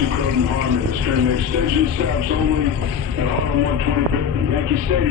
to Croton Harmon. This train extension stops only at Autumn 125th and Yankee Stadium.